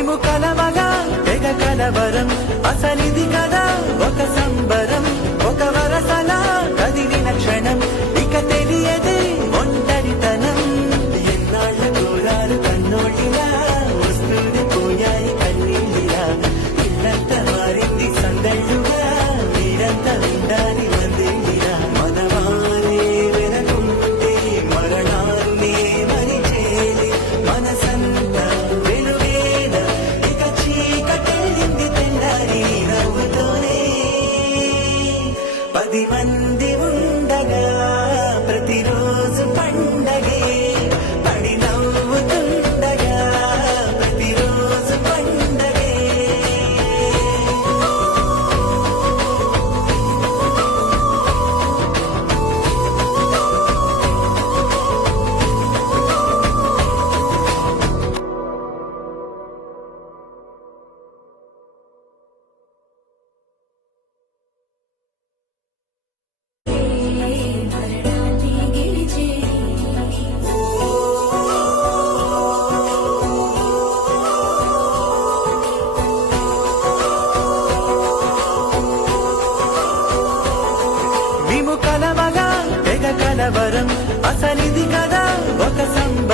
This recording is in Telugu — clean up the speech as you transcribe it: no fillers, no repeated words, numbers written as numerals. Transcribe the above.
విముఖలమగా తెగ కలవరం అసలిది కదా ఒక సంబరం ఒక వరసలా కదిలిన క్షణం ఇక తెలియదే ఒంటరితనం ఎన్నాళ్ళ దూరాలు కన్నోటిలా వస్తుంది పోయాయి కన్నీళ్ళిలా ఇల్లంతా మారింది సందళ్ళుగా మీరంతా ఉండాలి వందేళ్ళిలా మనవారే వెనకుంటే మరణాన్నే మరిచేలి మనసంతా వెలుగేన ఇక చీకటెళ్ళింది తెల్లారి నవ్వుతోనే 10 మంది ఉండగా ప్రతిరోజు పండగే పడి నవ్వుతుండగా ప్రతిరోజు పండగే విముఖలమగా తెగ కలవరం అసలిది కదా ఒక సంబరం